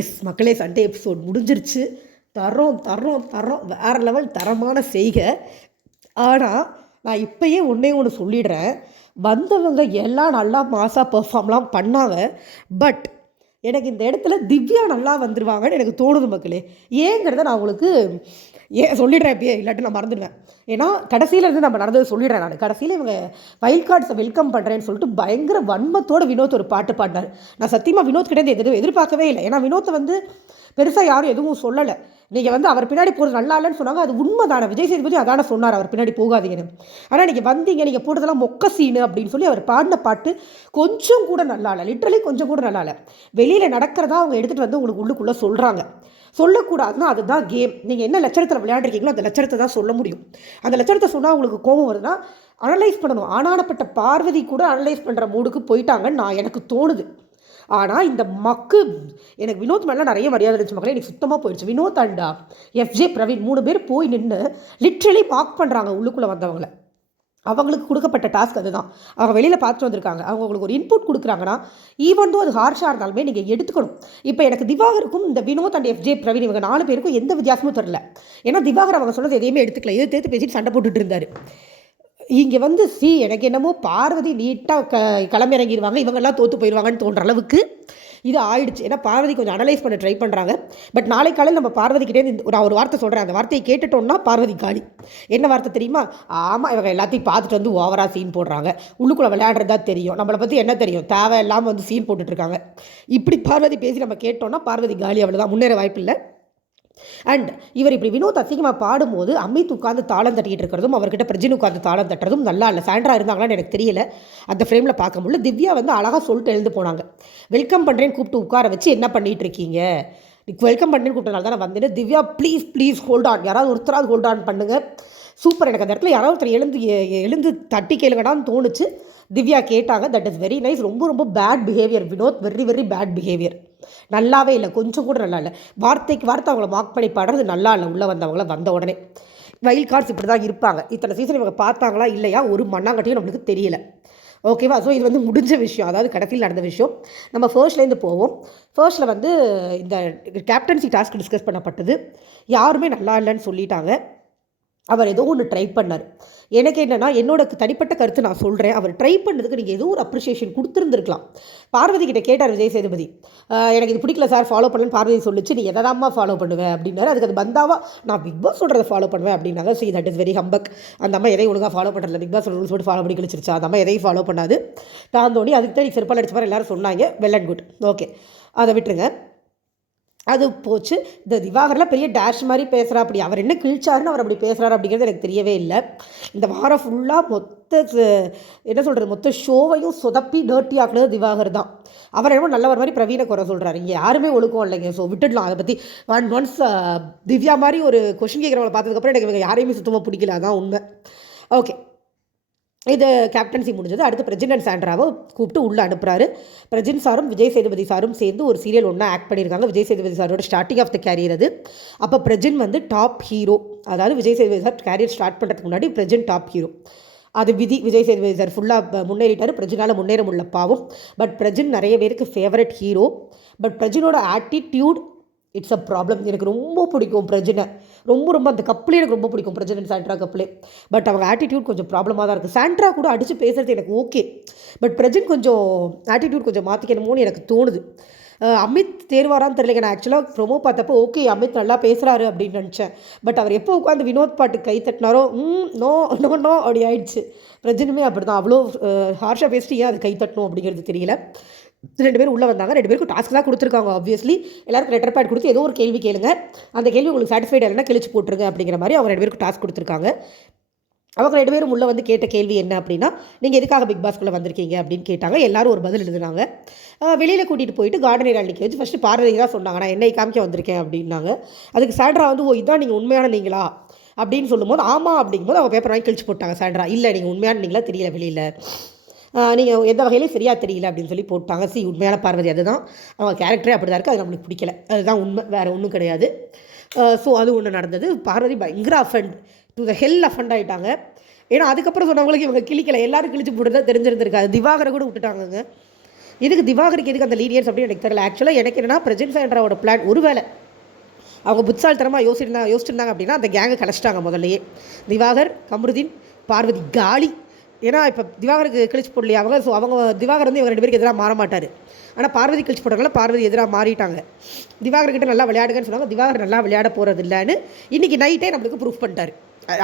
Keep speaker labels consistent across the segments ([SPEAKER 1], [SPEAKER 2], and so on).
[SPEAKER 1] S மக்களே Sunday episode முடிஞ்சிருச்சு. தரோம் தரோம் தரோம் வேறு லெவல் தரமான செய்கை. ஆனால் நான் இப்போயே ஒன்றே ஒன்று சொல்லிடுறேன். வந்தவங்க எல்லாம் நல்லா மாசாக பெர்ஃபார்ம்லாம் பண்ணாங்க. பட் எனக்கு இந்த இடத்துல திவ்யா நல்லா வந்துருவாங்கன்னு எனக்கு தோணுது மக்களே. ஏங்கிறத நான் உங்களுக்கு ஏன் சொல்லிடுறேன் இப்பயே இல்லாட்டி நான் மறந்துடுவேன். ஏன்னா கடைசியில் இருந்து நம்ம நடந்தது சொல்லிடுறேன் நான். கடைசியில் இவங்க வைல்ட் கார்ட்ஸை வெல்கம் பண்ணுறேன்னு சொல்லிட்டு பயங்கர வன்மத்தோட வினோத் ஒரு பாட்டு பாடினார். நான் சத்தியமாக வினோத் கிட்டே எதுவும் எதிர்பார்க்கவே இல்லை. ஏன்னா வினோத்தை வந்து பெருசாக யாரும் எதுவும் சொல்லலை. நீங்கள் வந்து அவர் பின்னாடி போகிறது நல்லா இல்லைன்னு சொன்னாங்க. அது உண்மைதான? விஜய் சேதுபதி அதான சொன்னார் அவர் பின்னாடி போகாதீங்கன்னு. ஆனால் நீங்கள் வந்தீங்க நீங்கள் போட்டதெல்லாம் மொக்க சீனு அப்படின்னு சொல்லி அவர் பாடின பாட்டு கொஞ்சம் கூட நல்லா இல்லை. லிட்ரலி கொஞ்சம் கூட நல்லா இல்லை. வெளியில் நடக்கிறதா அவங்க எடுத்துகிட்டு வந்து உங்களுக்கு உள்ளுக்குள்ளே சொல்கிறாங்க சொல்லக்கூடாதுன்னா அதுதான் கேம் நீங்கள் என்ன லட்சணத்தில் விளையாண்டுருக்கீங்களோ அந்த லட்சணத்தை தான் சொல்ல முடியும். அந்த லட்சணத்தை சொன்னால் உங்களுக்கு கோபம் வருதுன்னா அனலைஸ் பண்ணணும். ஆனானப்பட்ட பார்வதி கூட அனலைஸ் பண்ணுற மூடுக்கு போயிட்டாங்கன்னு நான் எனக்கு தோணுது. ஆனால் இந்த மக்கு எனக்கு வினோத் மேலாம் நிறைய மரியாதை இருந்துச்சு மக்களே. எனக்கு சுத்தமாக போயிடுச்சு. வினோத் அண்டா எஃப்ஜே uh, பிரவீன் மூணு பேர் போய் நின்று லிட்ரலி மார்க் பண்ணுறாங்க உள்ளுக்குள்ளே வந்தவங்கள. அவங்களுக்கு கொடுக்கப்பட்ட டாஸ்க் அதுதான். அவங்க வெளியில் பார்த்துட்டு வந்திருக்காங்க. அவங்க உங்களுக்கு ஒரு இன்புட் கொடுக்குறாங்கன்னா ஈவன் தோ அது ஹார்ஷாக இருந்தாலுமே நீங்கள் எடுத்துக்கணும். இப்போ எனக்கு திவாகருக்கும் இந்த வினோத் அண்ட் எஃப்ஜே பிரவீன் இவங்க நாலு பேருக்கும் எந்த வித்தியாசமும் தெரில ஏன்னா திவாகர் அவங்க சொன்னது எதையுமே எடுத்துக்கல. எது தேர்த்து பேசிட்டு சண்டை போட்டுட்டு இருந்தார். இங்கே வந்து சி எனக்கு என்னமோ பார்வதி நீட்டாக க களமிறங்கிடுவாங்க இவங்கெல்லாம் தோற்று போயிடுவாங்கன்னு தோன்ற அளவுக்கு இது ஆயிடுச்சு. ஏன்னா பார்வதி கொஞ்சம் அனலைஸ் பண்ண ட்ரை பண்ணுறாங்க பட் நாளை காலையில் நம்ம பார்வதிக்கிட்டே நான் ஒரு வார்த்தை சொல்கிறேன் அந்த வார்த்தையை கேட்டுட்டோம்னா பார்வதி காலி. என்ன வார்த்தை தெரியுமா? ஆமாம் இவங்க எல்லாத்தையும் பார்த்துட்டு வந்து ஓவராக சீன் போடுறாங்க. உள்ளுக்குள்ளே விளையாடுறதா தெரியும். நம்மளை பற்றி என்ன தெரியும்? தேவை இல்லாமல் வந்து சீன் போட்டுட்ருக்காங்க இப்படி பார்வதி பேசி நம்ம கேட்டோம்னா பார்வதி காலி அவ்வளோதான் முன்னேற வாய்ப்பில்லை. அண்ட் இவர் இப்படி வினோத் அசிங்கமாக பாடும்போது அமித் உட்காந்து தாளம் தட்டிட்டு இருக்கிறதும் அவர்கிட்ட பிரஜின் உட்காந்து தாளம் தட்டுறதும் நல்லா இல்லை. சாண்ட்ரா இருந்தாங்களான்னு எனக்கு தெரியல. அந்த ஃப்ரேமில் பார்க்க முடியல. திவ்யா வந்து அழகாக சொல்லிட்டு எழுந்து போனாங்க. வெல்கம் பண்ணுறேன்னு கூப்பிட்டு உட்கார வச்சு என்ன பண்ணிட்டு இருக்கீங்க? வெல்கம் பண்ணுறேன்னு கூப்பிட்டனால தான் நான் வந்தேன் Divya please please hold on யாராவது ஒருத்தராவது ஹோல்ட் ஆன் பண்ணுங்கள் சூப்பர் எனக்கு அந்த இடத்துல யாராவது ஒருத்தர் எழுந்து எழுந்து தட்டி கேளுங்கடான்னு தோணுச்சு. திவ்யா கேட்டாங்க. தட் இஸ் வெரி நைஸ் ரொம்ப ரொம்ப bad behaviour Vinoth. Very very bad behaviour நல்லாவே இல்லை. கொஞ்சம் கூட நல்லா இல்லை வார்த்தைக்கு வார்த்தை அவங்கள மார்க் பண்ணி பாடுறது நல்லா இல்லை. உள்ளே வந்தவங்கள வந்த உடனே. வைல்ட் கார்ட்ஸ் இப்படி தான் இருப்பாங்க. இத்தனை சீசன் இவங்க பார்த்தாங்களா இல்லையா? ஒரு மண்ணாங்கட்டியும் நம்மளுக்கு தெரியல. ஓகேவா ஸோ இது வந்து முடிஞ்ச விஷயம். அதாவது கடைசியில் நடந்த விஷயம். நம்ம ஃபர்ஸ்ட்லேருந்து போவோம். ஃபர்ஸ்ட்டில் வந்து இந்த கேப்டன்சி டாஸ்க் டிஸ்கஸ் பண்ணப்பட்டது. யாருமே நல்லா இல்லைன்னு சொல்லிட்டாங்க. அவர் ஏதோ ஒன்று ட்ரை பண்ணார். எனக்கு என்னென்னா என்னோட தனிப்பட்ட கருத்து நான் சொல்கிறேன் அவர் ட்ரை பண்ணதுக்கு நீங்கள் ஏதோ ஒரு அப்ரிஷியேஷன் கொடுத்துருந்துருக்கலாம். பார்வதி கிட்ட கேட்டார் விஜய் சேதுபதி எனக்கு இது பிடிக்கல சார் ஃபாலோ பண்ணலன்னு பார்வதி சொல்லிச்சு. நீ எதாம்மா ஃபாலோ பண்ணுவேன் அப்படின்னாரு. அதுக்கு அது பந்தாவா நான் பிக் பாஸ் சொல்கிறத ஃபாலோ பண்ணுவேன். அப்படின்னாங்க see that is very humbug அந்த அம்மா எதையும் ஒழுங்காக ஃபாலோ பண்ணுறதில்ல பிக் பாஸ் ரூல்ஸ் போட்டு ஃபாலோ பண்ணி கழிச்சிருச்சா? அந்த அம்மா எதையும் ஃபாலோ பண்ணாது. தாந்தோணி அதுக்கு தான் நீ சிறப்பாக அடிச்ச மாதிரி எல்லாரும் சொன்னாங்க. வெல் அண்ட் குட் ஓகே அதை விட்டுருங்க. அது போச்சு. இந்த திவாகர்லாம் பெரிய டேஷ் மாதிரி பேசுகிறா அப்படி அவர் என்ன கிழிச்சாருன்னு அவர் அப்படி பேசுகிறாரு அப்படிங்கிறது எனக்கு தெரியவே இல்லை. இந்த வாரம் ஃபுல்லாக மொத்த என்ன சொல்கிறது மொத்த ஷோவையும் சொதப்பி டேர்ட்டி ஆக்குனது திவாகர் தான். அவர் என்னமோ நல்லவர் மாதிரி பிரவீனை குறை சொல்கிறாரு இங்கே யாருமே ஒழுக்கம் இல்லைங்க. ஸோ விட்டுடலாம். அதை பற்றி ஒன் ஒன்ஸ் திவ்யா மாதிரி ஒரு கொஷின் கேட்குறவங்களை பார்த்ததுக்கப்புறம் எனக்கு இவங்க யாரையுமே சுத்தமாக பிடிக்கல. அதான் உண்மை. ஓகே இது கேப்டன்சி முடிஞ்சது. அடுத்து பிரஜின் சாண்ட்ராவை கூப்பிட்டு உள்ளே அனுப்புறாரு. பிரஜின் சாரும் விஜய் சேதுபதி சாரும் சேர்ந்து ஒரு சீரியல் ஒன்றா ஆக்ட் பண்ணியிருக்காங்க. விஜய் சேதுபதி சாரோட ஸ்டார்டிங் ஆஃப் த கேரியர் அது. அப்போ பிரஜின் வந்து டாப் ஹீரோ அதாவது Vijay Sethupathi sir career start பண்ணுறதுக்கு முன்னாடி பிரஜின் டாப் ஹீரோ அது விதி. விஜய் சேதுபதி சார் ஃபுல்லாக முன்னேறிட்டார். பிரஜினால் முன்னேற முடியல பாவம். பட் பிரஜின் நிறைய பேருக்கு ஃபேவரட் ஹீரோ பட் பிரஜினோட ஆட்டிடியூட் இட்ஸ் அ ப்ராப்ளம் எனக்கு ரொம்ப பிடிக்கும் பிரஜினை. ரொம்ப ரொம்ப அந்த கப்பலே எனக்கு ரொம்ப பிடிக்கும். பிரஜன் சாண்ட்ரா கப்பலே. பட் அவங்க ஆட்டிடியூட் கொஞ்சம் ப்ராப்ளமாக தான் இருக்குது சாண்ட்ரா கூட அடித்து பேசுறது எனக்கு ஓகே பட் பிரஜன் கொஞ்சம் ஆட்டிடியூட் கொஞ்சம் மாற்றிக்கணுமோன்னு எனக்கு தோணுது. அமித் தேர்வாரான்னு தெரியல நான் ஆக்சுவலாக ப்ரொமோ பார்த்தப்போ ஓகே அமித் நல்லா பேசுகிறாரு அப்படின்னு நினச்சேன். பட் அவர் எப்போ உட்காந்து வினோத் பாட்டு கை தட்டினாரோ ம் நோ நோ நோ அப்படி ஆயிடுச்சு. பிரஜனுமே அப்படி தான் அவ்வளோ ஹார்ஷாக பேசிட்டு ஏன் அது கை தட்டணும் அப்படிங்கிறது தெரியல. ரெண்டு பேரும் உள்ளே வந்தாங்க. ரெண்டு பேருக்கும் டாஸ்க் தான் கொடுத்துருக்காங்க ஆப்வியஸ்லி எல்லாருக்கும் லெட்டர் பேட் கொடுத்து ஏதோ ஒரு கேள்வி கேளுங்க. அந்த கேள்வி உங்களுக்கு சாட்டிஸ்ஃபைட் இல்லைன்னா கிழிச்சு போட்டுருங்க அப்படிங்கிற மாதிரி அவங்க ரெண்டு பேருக்கும் டாஸ்க் கொடுத்துருக்காங்க. அவங்க ரெண்டு பேரும் உள்ளே வந்து கேட்ட கேள்வி என்ன அப்படின்னா நீங்கள் எதுக்காக பிக் பாஸ்க்குள்ளே வந்திருக்கீங்க? அப்படின்னு கேட்டாங்க. எல்லாரும் ஒரு பதில் எழுதுனாங்க. வெளியில் கூட்டிகிட்டு போயிட்டு கார்டனில் அன்றைக்கி வச்சு ஃபஸ்ட்டு பார்வதி தான் சொன்னாங்க. நான் என்னை காமிக்க வந்திருக்கேன் அப்படின்னாங்க. அதுக்கு சாண்ட்ரா வந்து ஓ இதான் நீங்கள் உண்மையான நீங்களா? அப்படின்னு சொல்லும்போது ஆமாம் அப்படிங்கும்போது அவங்க பேப்பர் வாங்கி கிழிச்சு போட்டாங்க சாண்ட்ரா இல்லை நீங்கள் உண்மையான நீங்களா? தெரியல வெளியில். நீங்கள் எந்த வகையிலையும் சரியாக தெரியல அப்படின்னு சொல்லி போட்டாங்க. சி உண்மையான பார்வதி அதுதான். அவங்க கேரக்டரே அப்படி தான் இருக்குது அது நம்மளுக்கு பிடிக்கல. அதுதான் உண்மை. வேறு ஒன்றும் கிடையாது. ஸோ அது ஒன்று நடந்தது. பார்வதி பயங்கர offend to the hell offend ஆகிட்டாங்க ஏன்னா அதுக்கப்புறம் சொன்னவங்களுக்கு இவங்க கிழிக்கல. எல்லாரும் கிழிச்சு போட்டு தான் தெரிஞ்சிருந்திருக்காது திவாகரை கூட விட்டுட்டாங்கங்க. எதுக்கு திவாகருக்கு எதுக்கு அந்த லீனியர்ஸ் அப்படின்னு எனக்கு தெரியல. ஆக்சுவலாக எனக்கு என்னன்னா பிரஜன் சாண்ட்ராவோட பிளான் ஒருவேளை அவங்க புத்தால்தனமாக யோசிச்சிருந்தாங்க யோசிச்சிருந்தாங்க அப்படின்னா அந்த கேங்கை கலைச்சிட்டாங்க முதல்லையே. திவாகர் கமருதீன் பார்வதி காலி ஏன்னா இப்போ திவாகருக்கு கிழிச்சு போடலையா அவங்க ஸோ அவங்க திவாகர் வந்து இவங்க ரெண்டு பேருக்கு எதிராக மாற மாட்டார். ஆனால் பார்வதி கழிச்சு போட்டவங்கள பார்வதி எதிராக மாறிட்டாங்க. திவாகர்கிட்ட நல்லா விளையாடுங்கன்னு சொன்னாங்க. திவாகர் நல்லா விளையாட போகிறது இல்லைன்னு இன்றைக்கி நைட்டே நம்மளுக்கு ப்ரூஃப் பண்ணிட்டார்.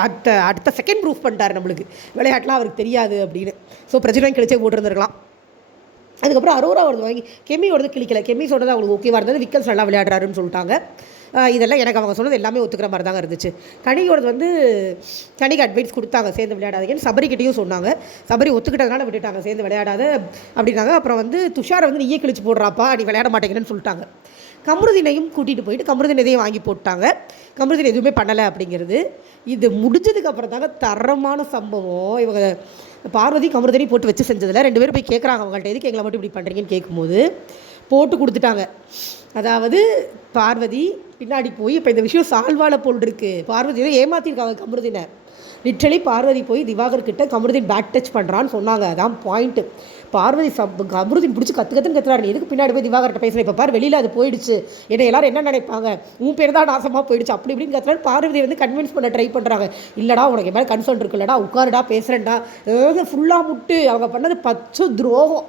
[SPEAKER 1] அடுத்த அடுத்த செகண்ட் ப்ரூஃப் பண்ணிட்டார் நம்மளுக்கு. விளையாட்டுலாம் அவருக்கு தெரியாது அப்படின்னு. ஸோ பிரச்சனை கிழிச்சே போட்டிருந்துருக்கலாம். அதுக்கப்புறம் அரோரா வருது வாங்கி கெமியோடது கிளிக்கல கெமி சொல்கிறது அவங்களுக்கு ஓகேவாக இருந்தது. விக்கல்ஸ் நல்லா விளையாடுறாருன்னு சொல்லிட்டாங்க. இதெல்லாம் எனக்கு அவங்க சொன்னது எல்லாமே ஒத்துக்கிற மாதிரி தாங்க இருந்துச்சு. கனியோடது வந்து கனிக்கு அட்வைஸ் கொடுத்தாங்க சேர்ந்து விளையாடாதீங்கன்னு சபரிக்கிட்டையும் சொன்னாங்க. சபரி ஒத்துக்கிட்டதுனால விட்டுட்டாங்க சேர்ந்து விளையாடாத அப்படின்னாங்க. அப்புறம் வந்து துஷாரை வந்து நீயே கிழிச்சு போடுறாப்பா? நீ விளையாட மாட்டேங்கிறேன்னு சொல்லிட்டாங்க. கமருதீனையும் கூட்டிகிட்டு போயிட்டு கமருதீன் வாங்கி போட்டாங்க. கமருதினை எதுவுமே பண்ணலை அப்படிங்கிறது. இது முடிஞ்சதுக்கு அப்புறம் தாங்க தரமான சம்பவம். இவங்க பார்வதி கமருதினி போட்டு வச்சு செஞ்சதில் ரெண்டு பேரும் போய் கேட்குறாங்க அவங்கள்ட்ட. எதுக்கு எங்களை மட்டும் இப்படி பண்ணுறீங்கன்னு கேட்கும்போது போட்டு கொடுத்துட்டாங்க. அதாவது பார்வதி பின்னாடி போய் இப்போ இந்த விஷயம் சால்வால போல் இருக்கு. பார்வதி ஏமாத்திருக்காங்க கமருதினை? லிட்ரலி பார்வதி போய் திவாகர் கிட்ட கமருதீன் பேக் டச் பண்ணுறான்னு சொன்னாங்க. அதான் பாயிண்ட்டு பார்வதி சப் கமருதீன் பிடிச்சி கற்று கற்றுன்னு கத்துறாரு. நீ எதுக்கு பின்னாடி போய் திவாகர்கிட்ட பேசுகிறேன் இப்போ பார் வெளியில் அது போயிடுச்சு. என்ன எல்லாரும் என்ன நினைப்பாங்க? உன் பேர் தான் நாசமாக போயிடுச்சு. அப்படி இப்படின்னு கத்துறாரு. பார்வதி வந்து கன்வின்ஸ் பண்ண ட்ரை பண்ணுறாங்க இல்லைடா உனக்கு மேலே கன்சர்ன் இருக்குல்லடா உட்காருடா பேசுகிறேன்டா ஃபுல்லாக முட்டு. அவங்க பண்ணது பச்சை துரோகம்.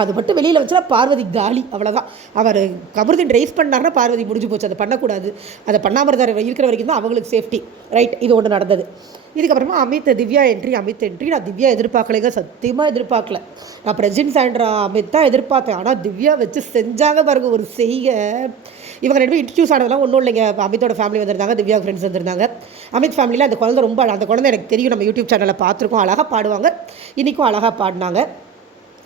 [SPEAKER 1] அது மட்டும் வெளியில் வச்சுனா பார்வதி காலி அவ்வளோதான் அவர் கமருதீன் ரைஸ் பண்ணாருன்னா பார்வதி முடிஞ்சு போச்சு. அதை பண்ணக்கூடாது. அதை பண்ணாமல் இருக்கிற வரைக்கும் தான் அவங்களுக்கு சேஃப்டி ரைட் இது ஒன்று நடந்தது. இதுக்கப்புறமா அமித் திவ்யா என்ட்ரி அமித் என்ட்ரி நான் திவ்யா எதிர்பார்க்கலைங்க. சத்தியமாக எதிர்பார்க்கல. நான் பிரஜின் சாண்ட்ரா அமித் தான் எதிர்பார்த்தேன். ஆனால் திவ்யா வச்சு செஞ்சாங்க பாருங்க ஒரு செய்க. இவங்க ரெண்டு பேரும் இன்ட்ரடியூஸ் ஆனதெல்லாம் ஒன்றும் இல்லைங்க. அமித்தோட ஃபேமிலி வந்திருந்தாங்க திவ்யா ஃப்ரெண்ட்ஸ் வந்திருந்தாங்க. அமித் ஃபேமிலியில் அந்த குழந்தை ரொம்ப அந்த குழந்தை எனக்கு தெரியும். நம்ம யூடியூப் சேனலில் பார்த்துருக்கோம். அழகாக பாடுவாங்க. இன்றைக்கும் அழகாக பாடினாங்க.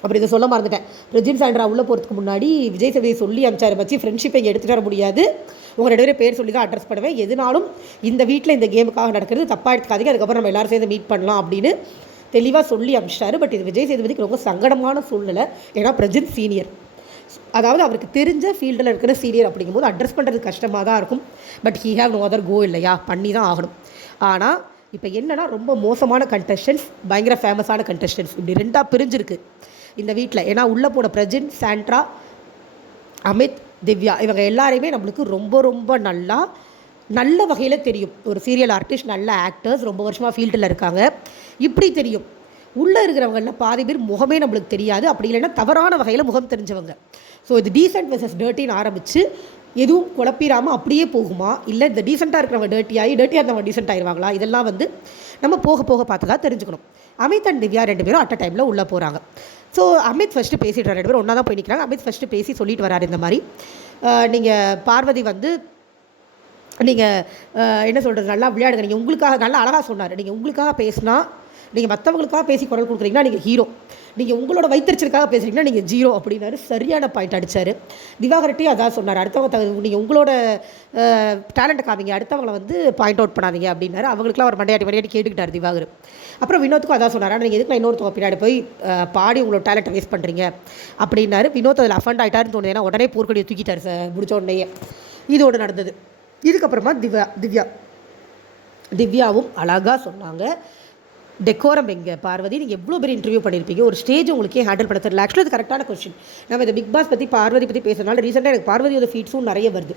[SPEAKER 1] அப்படி இதை சொல்ல மறந்துட்டேன். பிரஜின் சாண்ட்ரா உள்ளே போகிறதுக்கு முன்னாடி விஜய் சேதுவை சொல்லி அமிச்சார் வச்சு ஃப்ரெண்ட்ஷிப்பை இங்கே எடுத்துகிட்டு வர முடியாது. உங்கள் ரெண்டு பேரும் பேர் சொல்லி தான் அட்ரஸ் பண்ணுவேன். எதுனாலும் இந்த வீட்டில் இந்த கேமுக்காக நடக்கிறது தப்பாக எடுத்துக்காதீங்க. அதுக்கப்புறம் நம்ம எல்லாரும் சேர்ந்து மீட் பண்ணலாம் அப்படின்னு தெளிவாக சொல்லி அமிச்சிட்டாரு பட் இது விஜய் சேதுபதிக்கு ரொம்ப சங்கடமான சூழ்நிலை. ஏன்னா பிரஜின் சீனியர் அதாவது அவருக்கு தெரிஞ்ச ஃபீல்டில் இருக்கிற சீனியர் அப்படிங்கும்போது அட்ரஸ் பண்ணுறது கஷ்டமாக தான் இருக்கும். But he have no other go இல்லையா? பண்ணி தான் ஆகணும். ஆனால் இப்போ என்னன்னா ரொம்ப மோசமான கண்டஸ்டன்ஸ் பயங்கர ஃபேமஸான கண்டஸ்டன்ஸ் இப்படி ரெண்டாக பிரிஞ்சிருக்கு. இந்த வீட்டில் ஏன்னா உள்ளே போன பிரஜின் சாண்ட்ரா அமித் திவ்யா இவங்க எல்லாரையுமே நம்மளுக்கு ரொம்ப ரொம்ப நல்லா நல்ல வகையில் தெரியும். ஒரு சீரியல் ஆர்டிஸ்ட் நல்ல ஆக்டர்ஸ் ரொம்ப வருஷமாக ஃபீல்டில் இருக்காங்க. இப்படி தெரியும். உள்ளே இருக்கிறவங்கள பாதி பேர் முகமே நம்மளுக்கு தெரியாது. அப்படி இல்லைன்னா தவறான வகையில் முகம் தெரிஞ்சவங்க. ஸோ இது டீசென்ட் வெர்சஸ் டர்ட்டின்னு ஆரம்பித்து எதுவும் குழப்பிடாமல் அப்படியே போகுமா? இல்லை இந்த டீசெண்டாக இருக்கிறவங்க டேர்ட்டியாகி டேர்ட்டியாக டர்ட்டியாக இருந்தவங்க டீசெண்ட் ஆயிடுவாங்களா இதெல்லாம் வந்து நம்ம போக போக பார்த்து தான் தெரிஞ்சுக்கணும். அமித் அண்ட் திவ்யா ரெண்டு பேரும் அட் அ டைமில் உள்ளே போகிறாங்க ஸோ அமித் ஃபஸ்ட்டு பேசிட்டு ரெண்டு பேரும் ஒன்றா தான் போய் நிற்கிறாங்க அமித் ஃபஸ்ட்டு பேசி சொல்லிட்டு வராரு இந்த மாதிரி. நீங்கள் பார்வதி வந்து நீங்கள் என்ன சொல்கிறது நல்லா விளையாடுங்க. நீங்கள் உங்களுக்காக நல்லா அழகாக சொன்னார். நீங்கள் உங்களுக்காக பேசினா நீங்கள் மற்றவங்களுக்காக பேசி குரல் கொடுக்குறீங்கன்னா நீங்கள் ஹீரோ நீங்கள் உங்களோட வைத்தறிச்சலுக்காக பேசுகிறீங்கன்னா நீங்கள் ஜீரோ அப்படின்னாரு. சரியான பாயிண்ட் அடிச்சார். திவாகர்ட்டையும் அதான் சொன்னார். அடுத்தவங்க தகு நீங்கள் உங்களோட டேலண்ட்டை காமிங்க. அடுத்தவங்களை வந்து பாயிண்ட் அவுட் பண்ணாதீங்க அப்படின்னாரு. அவங்களுக்குலாம் ஒரு மண்டையாட்டி மண்டையாட்டி கேட்டுக்கிட்டார் திவாகர். அப்புறம் வினோத்துக்கும் அதான் சொன்னார். நீங்கள் எதுக்கு நான் இன்னொருத்தவங்க பின்னாடி போய் பாடி உங்களோட டேலண்ட்டை வேஸ்ட் பண்ணுறீங்க அப்படின்னாரு. வினோத் அதில் அஃபண்ட் ஆகிட்டாருன்னு தோணுது. ஏன்னா உடனே போர்க்கடியை தூக்கிட்டார் சார் முடிச்ச உடனேயே. இது ஒன்று நடந்தது. இதுக்கப்புறமா திவ்யா திவ்யா. திவ்யாவும் அழகாக சொன்னாங்க. டெக்கோரம் எங்கே பார்வதி? நீங்கள் எவ்வளோ பெரிய இன்டர்வியூ பண்ணியிருப்பீங்க ஒரு ஸ்டேஜ் உங்களுக்கே ஹேண்டில் பண்ண தெரியல. ஆக்சுவலாக அது கரெக்டான கொஸ்டின் நம்ம இந்த பிக் பாஸ் பற்றி பார்வதி பற்றி பேசுறதுனால ரீசெண்டாக எனக்கு பார்வதியோட ஃபீட்ஸும் நிறைய வருது.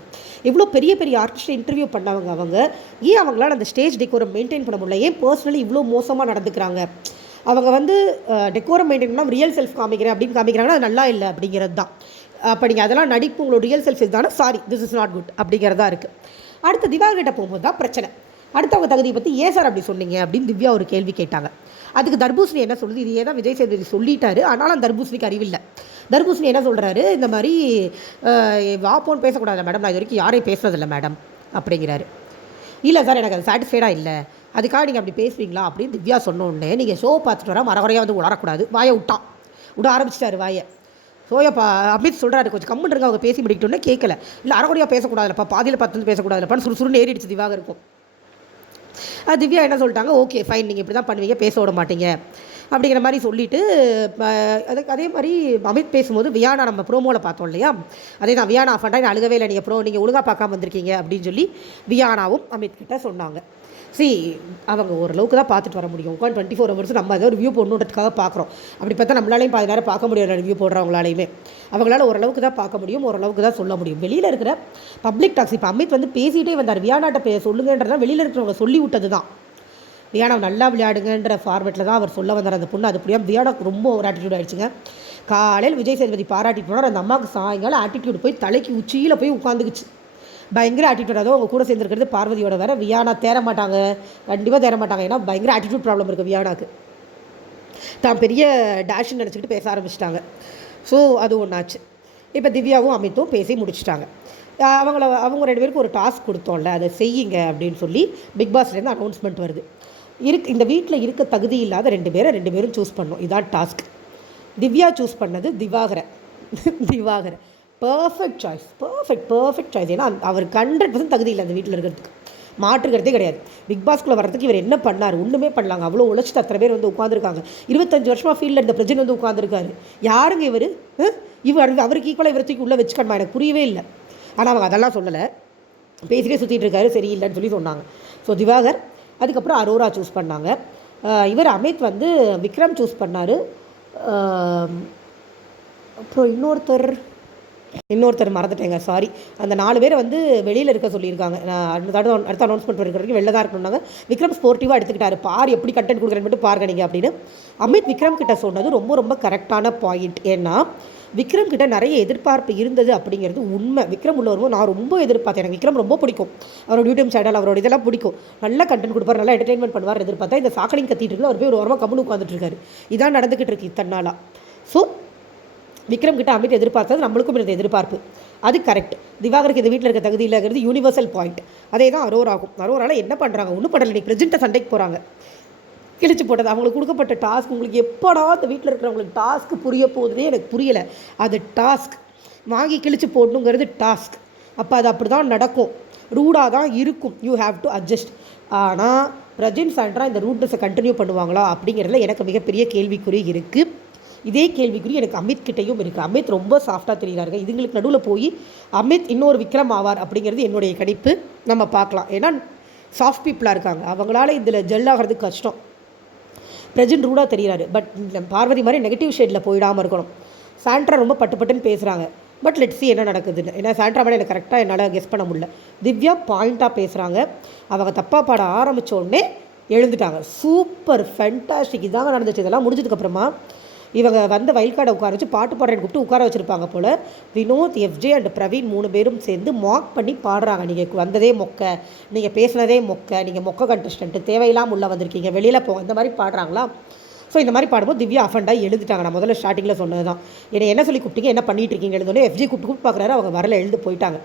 [SPEAKER 1] எவ்வளோ பெரிய பெரிய ஆர்டிஸ்ட் இன்டர்வியூ பண்ணவங்க அவங்க ஏன் அவங்களால அந்த ஸ்டேஜ் டெக்கோரம் மெயின்டைன் பண்ண முடியல? ஏன் பர்சனலி இவ்வளோ மோசமாக நடந்துக்கிறாங்க? அவங்க வந்து டெக்கோரம் மெயின்டைன் பண்ணால் ரியல் செல்ஃப் காமிக்கிறேன் அப்படின்னு காமிக்கிறாங்கன்னா அது நல்லா இல்லை அப்படிங்கிறது தான். அப்போ நீங்கள் அதெல்லாம் நடிப்பு உங்களோட ரியல் செல்ஃப் இதுதானே sorry this is not good அப்படிங்கிறதா இருக்குது அடுத்து திவாகிட்ட போகும்போது தான் பிரச்சனை. அடுத்தவங்க தகுதியை பற்றி ஏன் சார் அப்படி சொன்னீங்க? அப்படின்னு திவ்யா ஒரு கேள்வி கேட்டாங்க. அதுக்கு தர்பூசணி என்ன சொல்லுது? இது தான் விஜய் சேதுபதி சொல்லிட்டாரு. ஆனாலும் தர்பூசணிக்கு அறிவில்லை தர்பூசணி என்ன சொல்கிறாரு இந்த மாதிரி வா போன்னு பேசக்கூடாது மேடம் நான் இது வரைக்கும் யாரையும் பேசுனதில்லை மேடம் அப்படிங்கிறாரு. இல்லை சார் எனக்கு அது சாட்டிஸ்ஃபைடாக இல்லை. அதுக்காக நீங்கள் அப்படி பேசுவீங்களா அப்படின்னு திவ்யா சொன்னோடனே நீங்கள் ஷோ பார்த்துட்டு வர மரகுறையாக வந்து உளரக்கூடாது வாயை விட்டான் விட ஆரம்பிச்சிட்டாரு வாயை. சோயப்பா அமித் சொல்கிறாரு கொஞ்சம் கம்முன்னு அவங்க பேசி முடிக்கிட்டோன்னே கேட்கல இல்லை அறகுறையாக பேசக்கூடாதுலப்பா பாதியில் பார்த்து பேசக்கூடாதுலப்பான்னு சுறுசுறுன்னு ஏறிடுச்சு திவாக இருக்கும் அது திவ்யா என்ன சொல்லிட்டாங்க ஓகே ஃபைன் நீங்கள் இப்படி தான் பண்ணுவீங்க பேச விட மாட்டீங்க. அப்படிங்கிற மாதிரி சொல்லிட்டு அதுக்கு அதே மாதிரி அமித் பேசும்போது வியானா நம்ம ப்ரோமோவில் பார்த்தோம் இல்லையா? அதே தான் வியானா ஆஃப் அழுகவே இல்லை நீங்கள் ப்ரோ நீங்கள் ஒழுங்காக பார்க்காம வந்திருக்கீங்க அப்படின்னு சொல்லி வியானாவும் அமித் கிட்ட சொன்னாங்க. சி அவங்க ஓரளவுக்கு தான் பார்த்துட்டு வர முடியும். உட்காந்து டுவெண்ட்டி ஃபோர் ஹவர்ஸ் நம்ம ஏதோ ரிவ்யூ போடணுன்றதுக்காக பார்க்குறோம். அப்படி பார்த்தா நம்மளாலையும் பாதி நேரம் பார்க்க முடியாது ரிவ்யூ போடுறவங்களாலையுமே. அவங்களால ஓரளவுக்கு தான் பார்க்க முடியும் ஓரளவுக்கு தான் சொல்ல முடியும். வெளியில் இருக்கிற பப்ளிக் டாக்ஸ் இப்போ அமித் வந்து பேசிகிட்டே வந்தார். வியானாட்ட பே சொல்லுங்கன்றதான் வெளியில் இருக்கிறவங்க சொல்லி விட்டது தான் வியானவ் நல்லா விளையாடுங்கன்ற ஃபார்மேட்டில் தான் அவர் சொல்ல வந்தார். அந்த பொண்ணு அது புரியாமல் வியானாக்கு ரொம்ப ஒரு ஆட்டிடியூட் ஆயிடுச்சுங்க. காலையில் விஜய் சேதுபதி பாராட்டிட்டு போனார். அந்த அம்மாவுக்கு சாயங்காலம் ஆட்டிடியூட் போய் தலைக்கு உச்சியில் போய் உட்காந்துக்குச்சு பயங்கர ஆட்டிடியூட் அதுவும் அவங்க கூட சேர்ந்துருக்கிறது பார்வதியோட வேற. வியானா தேர மாட்டாங்க. கண்டிப்பாக தேர மாட்டாங்க. ஏன்னா பயங்கர ஆட்டிடியூட் ப்ராப்ளம் இருக்குது வியானாக்கு. தான் பெரிய டேஷ்னு நினச்சிக்கிட்டு பேச ஆரம்பிச்சிட்டாங்க. ஸோ அது ஒன்றாச்சு இப்போ திவ்யாவும் அமித்தும் பேசி முடிச்சிட்டாங்க. அவங்கள அவங்க ரெண்டு பேருக்கு ஒரு டாஸ்க் கொடுத்தோம்ல அதை செய்யுங்க அப்படின்னு சொல்லி பிக் பாஸ்லேருந்து அனௌன்ஸ்மெண்ட் வருது. இருக்கு இந்த வீட்டில் இருக்க தகுதி இல்லாத ரெண்டு பேரை ரெண்டு பேரும் சூஸ் பண்ணோம் இதான் டாஸ்க் திவ்யா சூஸ் பண்ணது திவாகரை திவாகரை perfect choice perfect perfect choice ஏன்னா அவர் அவருக்கு ஹண்ட்ரட் பர்சன்ட் தகுதி இல்லை அந்த வீட்டில் இருக்கிறதுக்கு. மாற்றுக்கிறதே கிடையாது. பிக் பாஸ்க்குள்ளே இவர் என்ன பண்ணார்? ஒன்றுமே பண்ணலாங்க. அவ்வளோ உழைச்சி அத்தனை பேர் வந்து உட்காந்துருக்காங்க இருபத்தஞ்சு வருஷமாக ஃபீல்டில் இந்த பிரஜன் வந்து உட்காந்துருக்காரு யாருங்க இவர்? இவர் அவருக்கு ஈக்குவலாக இவர் தூக்கி உள்ளே வச்சுக்கணுமா? எனக்கு புரியவே இல்லை. ஆனால் அவங்க அதெல்லாம் சொல்லலை. பேசிட்டே சுற்றிட்டு இருக்காரு. சரியில்லைன்னு சொல்லி சொன்னாங்க. ஸோ திவாகர் அதுக்கப்புறம் அரோரா சூஸ் பண்ணாங்க. இவர் அமித் வந்து விக்ரம் சூஸ் பண்ணார். அப்புறம் இன்னொருத்தர் இன்னொருத்தர் மறந்துட்டேங்க சாரி அந்த நாலு பேரை வந்து வெளியில் இருக்க சொல்லியிருக்காங்க. நான் அடுத்த அடுத்த அனௌன்ஸ்மெண்ட் இருக்கிற வரைக்கும் வெளில தான் இருக்கணும்னாங்க. விக்ரம் ஸ்போர்ட்டிவாக எடுத்துக்கிட்டாரு. பார் எப்படி கண்டென்ட் கொடுக்குறேன்னு மட்டும் பாருங்க நீங்கள் அப்படின்னு. அமித் விக்ரம் கிட்ட சொன்னது ரொம்ப ரொம்ப கரெக்டான பாயிண்ட் ஏன்னா விக்ரம் கிட்ட நிறைய எதிர்பார்ப்பு இருந்தது அப்படிங்கிறது உண்மை. விக்ரம் உள்ள வரும்போது நான் ரொம்ப எதிர்பார்த்தேன். எனக்கு விக்ரம் ரொம்ப பிடிக்கும். அவரோட யூடியூப் சேனல் அவரோட இதெல்லாம் பிடிக்கும். நல்ல கண்டென்ட் கொடுப்பார் நல்லா என்டர்டைன்மெண்ட் பண்ணுவார் எதிர்பார்த்தா இந்த சாக்கடையும் கத்திட்டு இருக்கு அவர் போய் ஒரு வாரமாக கம்முன்னு உட்காந்துட்டு இருக்காரு. இதான் நடந்துக்கிட்டு இருக்கு இத்தனை நாளாக ஸோ விக்ரம் கிட்ட அமித் எதிர்பார்த்தது நம்மளுக்கும் இருந்த எதிர்பார்ப்பு. அது கரெக்ட் திவாகருக்கு இந்த வீட்டில் இருக்க தகுதி இல்லைங்கிறது யூனிவர்சல் பாயிண்ட் அதே தான் அரோராகும் அரோரால என்ன பண்ணுறாங்க ஒன்றும் பண்ணல. இன்னைக்கு பிரஜெண்ட்டை சண்டைக்கு போகிறாங்க கிழிச்சு போட்டது. அவங்களுக்கு கொடுக்கப்பட்ட டாஸ்க் உங்களுக்கு எப்படா அந்த வீட்டில் இருக்கிறவங்களுக்கு டாஸ்க் புரிய போகுதுன்னே எனக்கு புரியலை. அது டாஸ்க் வாங்கி கிழிச்சு போடணுங்கிறது டாஸ்க் அப்போ அது அப்படி தான் நடக்கும் ரூடாக தான் இருக்கும். யூ ஹாவ் டு அட்ஜஸ்ட் ஆனால் பிரஜின் சாண்ட்ரா இந்த ரூட்னஸை கண்டினியூ பண்ணுவாங்களா அப்படிங்கிறதுல எனக்கு மிகப்பெரிய கேள்விக்குறி இருக்குது இதே கேள்விக்குறி எனக்கு அமித் கிட்டேயும் இருக்குது அமித் ரொம்ப சாஃப்டாக தெரிகிறாருங்க இதுங்களுக்கு நடுவில் போய் அமித் இன்னொரு விக்ரம் ஆவார் அப்படிங்கிறது என்னுடைய கணிப்பு. நம்ம பார்க்கலாம். ஏன்னா சாஃப்ட் பீப்புளாக இருக்காங்க. அவங்களால இதில் ஜெல்லாகிறது கஷ்டம். பிரஜன் ரூடாக தெரிகிறாரு பட் பார்வதி மாதிரி நெகட்டிவ் ஷேடில் போயிடாமல் இருக்கணும். சாண்ட்ரா ரொம்ப பட்டு பட்டுன்னு பேசுகிறாங்க பட் லெட் சி என்ன நடக்குதுன்னு. ஏன்னா சாண்ட்ரா மேலே எனக்கு கரெக்டாக என்னால் கெஸ் பண்ண முடியல. திவ்யா பாயிண்ட்டாக பேசுகிறாங்க அவங்க தப்பாக பாட ஆரம்பிச்ச உடனே எழுந்துட்டாங்க. சூப்பர் ஃபென்டாஸ்டிக் இதாங்க நடந்துச்சு. இதெல்லாம் முடிஞ்சதுக்கப்புறமா இவங்க வந்த வயல்காடை உட்கார வச்சு பாட்டு பாடுறேன்னு கூப்பிட்டு உட்கார வச்சுருப்பாங்க போல். வினோத் எஃப்ஜே அண்ட் பிரவீன் மூணு பேரும் சேர்ந்து மாக் பண்ணி பாடுறாங்க. நீங்கள் வந்ததே மொக்க. நீங்கள் பேசுனதே மொக்க. நீங்கள் மொக்க கண்டஸ்டன்ட்டு தேவையில்லாமல் உள்ளே வந்திருக்கீங்க. வெளியில் போங்க. இந்த மாதிரி பாடுறாங்களா? ஸோ இந்த மாதிரி பாடும்போது திவ்யா அஃபண்டாக எழுதிட்டாங்க. நான் முதல்ல ஸ்டார்டிங்கில் சொன்னது தான் என்னை என்ன சொல்லி கூப்பிட்டீங்க? என்ன பண்ணிட்டு இருக்கீங்க? எழுந்தோடனே எஃப்ஜி கூப்பிட்டு கூப்பிட்டு பார்க்குறாரு. அவங்க வரல எழுந்து போயிட்டாங்க.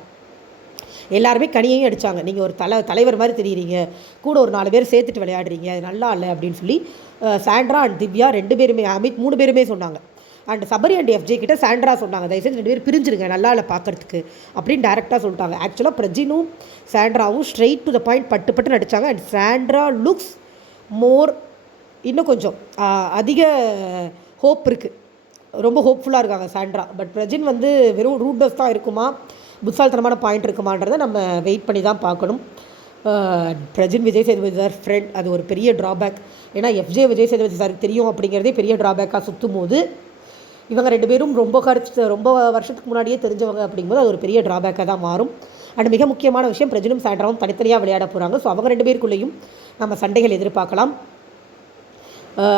[SPEAKER 1] எல்லாருமே கனியையும் அடித்தாங்க நீங்கள் ஒரு தலை தலைவர் மாதிரி தெரியுறீங்க. கூட ஒரு நாலு பேர் சேர்த்துட்டு விளையாடுறீங்க. அது நல்லா இல்லை அப்படின்னு சொல்லி சாண்ட்ரா அண்ட் திவ்யா ரெண்டு பேருமே அமித் மூணு பேருமே சொன்னாங்க. அண்ட் சபரி அண்ட் எஃப்ஜே கிட்ட சாண்ட்ரா சொன்னாங்க. தயவுசெய்து ரெண்டு பேர் பிரிஞ்சிருங்க நல்லா இல்லை பார்க்கறதுக்கு அப்படின்னு டேரெக்டாக சொல்லிட்டாங்க. ஆக்சுவலாக பிரஜினும் சாண்ட்ராவும் ஸ்ட்ரெயிட் டு த பாயிண்ட் பட்டு பட்டு நடித்தாங்க அண்ட் சாண்ட்ரா லுக்ஸ் மோர் இன்னும் கொஞ்சம் அதிக ஹோப் இருக்குது ரொம்ப ஹோப்ஃபுல்லாக இருக்காங்க சாண்ட்ரா. பட் பிரஜின் வந்து வெறும் ரூட்னஸ் தான் இருக்குமா? புத்தால்தனமான பாயிண்ட் இருக்குமான்றதை நம்ம வெயிட் பண்ணி தான் பார்க்கணும். ஆஹ், பிரஜின் விஜய் சேதுபதி சார் ஃப்ரெண்ட் அது ஒரு பெரிய ட்ராபேக் ஏன்னா எஃப்ஜே விஜய் சேதுபதி சாருக்கு தெரியும் அப்படிங்கிறதே பெரிய ட்ராபேக்காக சுற்றும் போது இவங்க ரெண்டு பேரும் ரொம்ப கருத்து ரொம்ப வருஷத்துக்கு முன்னாடியே தெரிஞ்சவங்க அப்படிங்கும்போது அது ஒரு பெரிய ட்ராபேக்காக தான் மாறும். அண்ட் மிக முக்கியமான விஷயம் பிரஜினும் சாண்ட்ராவும் தனித்தனியாக விளையாட போகிறாங்க ஸோ அவங்க ரெண்டு பேருக்குள்ளேயும் நம்ம சண்டைகள் எதிர்பார்க்கலாம்.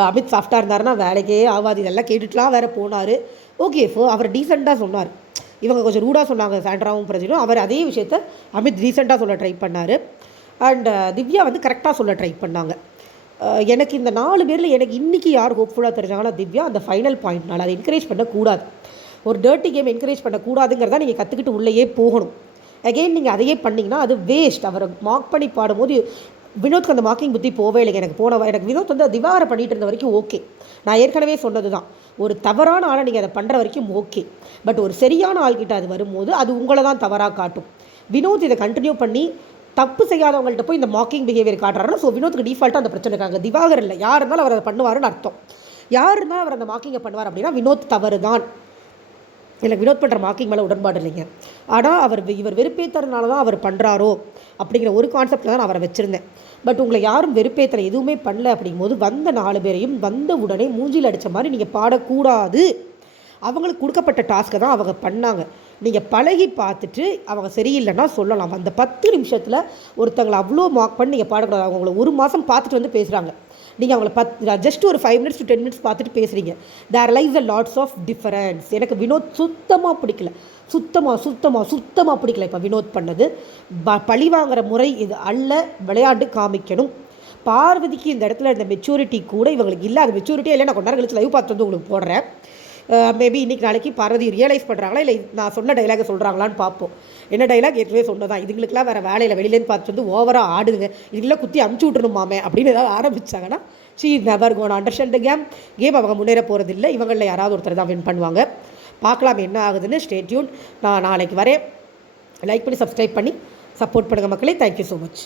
[SPEAKER 1] அமித் சாஃப்டாக இருந்தாருன்னா வேலைக்கே ஆகாது இதெல்லாம் கேட்டுட்டுலாம் வேறு போனார். ஓகே ஃபோ அவர் டீசெண்டாக சொன்னார். இவங்க கொஞ்சம் ரூடாக சொன்னாங்க சாண்ட்ராவும் பிரஜினும் அவர் அதே விஷயத்த அமித் ரீசெண்டாக சொல்ல ட்ரை பண்ணார். அண்ட் uh, திவ்யா வந்து கரெக்டாக சொல்ல ட்ரை பண்ணாங்க. Uh, எனக்கு இந்த நாலு பேரில் எனக்கு இன்றைக்கி யார் ஹோப்ஃபுல்லாக தெரிஞ்சாங்கன்னா திவ்யா அந்த ஃபைனல் பாயிண்ட்னால அதை என்கரேஜ் பண்ணக்கூடாது. ஒரு டேர்ட்டி கேம் என்கரேஜ் பண்ணக்கூடாதுங்கிறத நீங்கள் கற்றுக்கிட்டு உள்ளேயே போகணும். அகெயின் நீங்கள் அதையே பண்ணிங்கன்னா அது வேஸ்ட் அவரை மார்க் பண்ணி பாடும்போது வினோத்க்கு அந்த மாக்கிங் புத்தி போவே இல்லைங்க எனக்கு போன எனக்கு வினோத் வந்து திவாரை பண்ணிட்டு இருந்த வரைக்கும் ஓகே நான் ஏற்கனவே சொன்னது தான் ஒரு தவறான ஆளை நீங்கள் அதை பண்ணுற வரைக்கும் ஓகே பட் ஒரு சரியான ஆள்கிட்ட அது வரும்போது அது உங்களை தான் தவறாக காட்டும். வினோத் இதை கண்டினியூ பண்ணி தப்பு செய்யாதவங்கள்ட்ட போய் இந்த மாக்கிங் பிஹேவியர் காட்டுறாருன்னா ஸோ வினோத்துக்கு டிஃபால்ட்டாக அந்த பிரச்சனை இருக்காங்க. திவாகர் இல்லை. யார் இருந்தாலும் அவர் அதை பண்ணுவாருன்னு அர்த்தம். யார் இருந்தாலும் அவர் அந்த மாக்கிங்கை பண்ணுவார் அப்படின்னா வினோத் தவறு தான் எனக்கு வினோத் பண்ணுற மார்க்கிங் மேலே உடன்பாடு இல்லைங்க. ஆனால் அவர் வெ- இவர் வெறுப்பேற்றுறதுனால தான் அவர் பண்ணுறாரோ அப்படிங்கிற ஒரு கான்செப்டில் தான் நான் அவரை வச்சுருந்தேன். பட் உங்களை யாரும் வெறுப்பேத்தலை எதுவுமே பண்ணல அப்படிங்கும்போது வந்த நாலு பேரையும் வந்த உடனே மூஞ்சியில் அடித்த மாதிரி நீங்கள் பாடக்கூடாது. அவங்களுக்கு கொடுக்கப்பட்ட டாஸ்க்கை தான் அவங்க பண்ணாங்க. நீங்கள் பழகி பார்த்துட்டு அவங்க சரியில்லைன்னா சொல்லலாம். அந்த பத்து நிமிஷத்தில் ஒருத்தங்களை அவ்வளோ மார்க் பண்ணி நீங்கள் பாடக்கூடாது. அவங்க ஒரு மாதம் பார்த்துட்டு வந்து பேசுகிறாங்க நீங்கள் அவங்கள பத் ஜஸ்ட் ஒரு five minutes to ten minutes பார்த்துட்டு பேசுகிறீங்க there lies a lots of difference எனக்கு வினோத் சுத்தமாக பிடிக்கல. சுத்தமாக சுத்தமாக சுத்தமாக பிடிக்கல இப்போ வினோத் பண்ணது. ப பழி வாங்குற முறை இது அல்ல விளையாண்டு காமிக்கணும். பார்வதிக்கு இந்த இடத்துல இந்த மெச்சூரிட்டி கூட இவங்களுக்கு இல்லை. அது மெச்சூரிட்டியே இல்லை. நான் கொஞ்ச நேரம் கழிச்சு லைவ் பார்த்து வந்து உங்களுக்கு போடுறேன். மேபி இன்னைக்கு நாளைக்கு பார்வதி ரியலைஸ் பண்ணுறாங்களா இல்லை நான் சொன்ன டைலாக சொல்கிறாங்களான்னு பார்ப்போம். என்ன டைலாக் ஏற்கனவே சொன்னதான் இதுங்களுக்குலாம் வேறு வேலையில் வெளியிலேருந்து பார்த்துட்டு வந்து ஓவராக ஆடுதுங்க. இதுங்களாம் குத்தி அமுச்சு விட்டுணுமாமே அப்படின்னு ஏதாவது ஆரம்பித்தாங்கன்னா she never gone understand game game அவங்க முன்னேற போகிறதில்ல இவங்களில் யாராவது ஒருத்தர் தான் வின் பண்ணுவாங்க. பார்க்கலாம் என்ன ஆகுதுன்னு. ஸ்டேட்யூன் நான் நாளைக்கு வரேன். லைக் பண்ணி சப்ஸ்கிரைப் பண்ணி சப்போர்ட் பண்ணுங்கள் மக்களே. Thank you so much